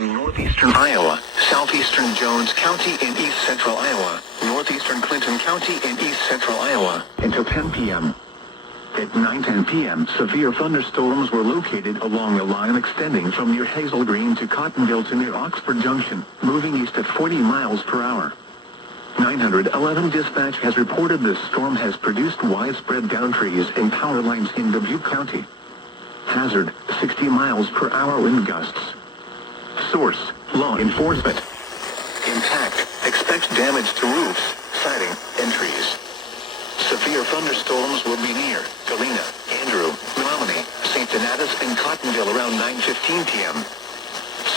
in northeastern Iowa, southeastern Jones County in east central Iowa, northeastern Clinton County in east central Iowa, until 10 p.m. At 9:10 p.m., severe thunderstorms were located along a line extending from near Hazel Green to Cottonville to near Oxford Junction, moving east at 40 miles per hour. 911 dispatch has reported this storm has produced widespread downed trees and power lines in Dubuque County. Hazard, 60 miles per hour wind gusts. Source, law enforcement. Impact, expect damage to roofs, siding, and trees. Severe thunderstorms will be near Galena, Andrew, Menominee, St. Donatus, and Cottonville around 9:15 p.m.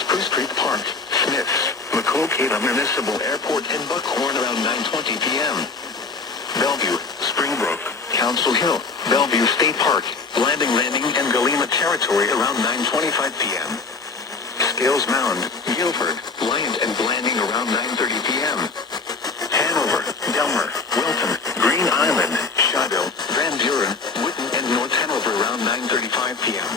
Spruce Creek Park, Smiths, McCoqueta Municipal Airport, and Buckhorn around 9:20 p.m. Bellevue, Springbrook, Council Hill, Bellevue State Park, Landing, and Galena Territory around 9:25 p.m. Scales Mound, Guilford, Lyons, and Blanding around 9:30 p.m. Hanover, Delmer, Wilton, Green Island, Shawville, Van Buren, Witten, and North Hanover around 9:35 p.m.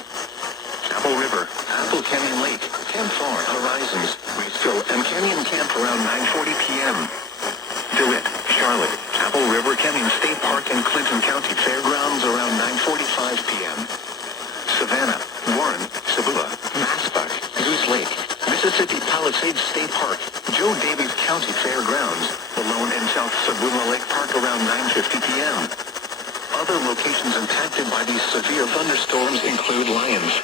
Apple River, Apple Canyon Lake, Camp Far Horizons, Reeseville, and Canyon Camp around 9:40 p.m. DeWitt, Charlotte, Apple River Canyon State Park and Clinton County Fairgrounds around 9:45 p.m. Savannah, Warren, Sabula, Massachusetts, Goose Lake, Mississippi Palisades State Park, Joe Davies County Fairgrounds, Malone and South Sabula Lake Park around 9:50 p.m. Other locations impacted by these severe thunderstorms include Lyons,